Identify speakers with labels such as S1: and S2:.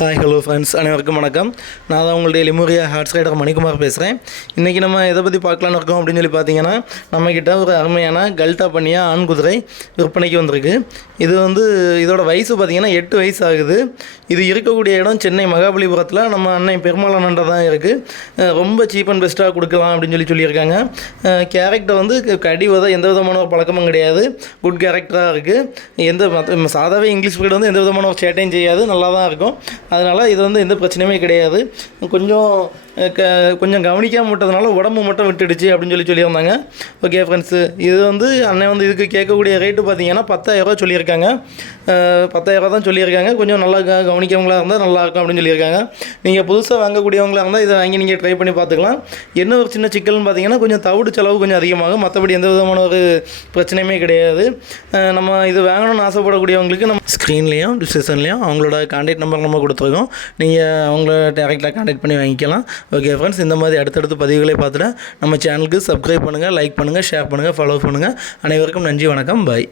S1: Hi hello friends அனைவருக்கும் வணக்கம். நான் தான் உங்களுடைய லிமுரியா ஹார்ட்ஸ் ரைடர் மணிக்குமார் பேசுகிறேன் இன்றைக்கி நம்ம எதை பற்றி பார்க்கலான்னு இருக்கோம் அப்படின்னு சொல்லி பார்த்தீங்கன்னா நம்மக்கிட்ட ஒரு அருமையான கல்டா பண்ணியா ஆண் குதிரை விற்பனைக்கு வந்திருக்கு. இது வந்து இதோட வயசு பார்த்தீங்கன்னா எட்டு வயசு ஆகுது. இது இருக்கக்கூடிய இடம் சென்னை மகாபலிபுரத்தில். நம்ம அன்னை பெருமாளனண்ட தான் இருக்குது ரொம்ப சீப் அண்ட் பெஸ்ட்டாக கொடுக்கலாம் அப்படின்னு சொல்லி சொல்லியிருக்காங்க. கேரக்டர் வந்து கடி வித எந்த விதமான ஒரு பழக்கமும் கிடையாது. குட் கேரக்டராக இருக்குது எந்த சாதாவே இங்கிலீஷ் பீரியட் வந்து எந்த விதமான ஒரு சேட்டையும் செய்யாது. நல்லா தான் இருக்கும். அதனால் இது வந்து எந்த பிரச்சனையுமே கிடையாது. கொஞ்சம் க கொஞ்சம் கவனிக்காமல் விட்டதுனால உடம்பு மட்டும் விட்டுடுச்சு அப்படின்னு சொல்லி சொல்லியிருந்தாங்க. ஓகே ஃப்ரெண்ட்ஸு இது வந்து அண்ணன் வந்து இதுக்கு கேட்கக்கூடிய ரேட்டு பார்த்தீங்கன்னா பத்தாயிரரூவா சொல்லியிருக்காங்க. அஹ், பத்தாயிரரூவா தான் சொல்லியிருக்காங்க. கொஞ்சம் நல்லா க கவனிக்கவங்களா இருந்தால் நல்லா இருக்கும் அப்படின்னு சொல்லியிருக்காங்க. நீங்கள் புதுசாக வாங்கக்கூடியவங்களாக இருந்தால் இதை வாங்கி நீங்கள் ட்ரை பண்ணி பார்த்துக்கலாம். என்ன ஒரு சின்ன சிக்கல்னு பார்த்தீங்கன்னா கொஞ்சம் தவிடு செலவு கொஞ்சம் அதிகமாகும். மற்றபடி எந்த விதமான ஒரு பிரச்சனையுமே கிடையாது. நம்ம இது வாங்கணும்னு ஆசைப்படக்கூடியவங்களுக்கு நம்ம ஸ்க்ரீன்லேயும் டிஸ்கிரிப்ஷன்லேயும் அவங்களோட கான்டாக்ட் நம்பர் நம்ம கொடுத்துருக்கோம் நீங்கள் அவங்கள டேரெக்டாக கான்டாக்ட் பண்ணி வாங்கிக்கலாம். ஓகே ஃப்ரெண்ட்ஸ் இந்த மாதிரி அடுத்தடுத்து பதிவுகளை பார்த்துட்டு நம்ம சேனலுக்கு சப்ஸ்கிரைப் பண்ணுங்கள் லைக் பண்ணுங்கள் ஷேர் பண்ணுங்கள் ஃபாலோ பண்ணுங்கள் அனைவருக்கும் நன்றி வணக்கம் பாய்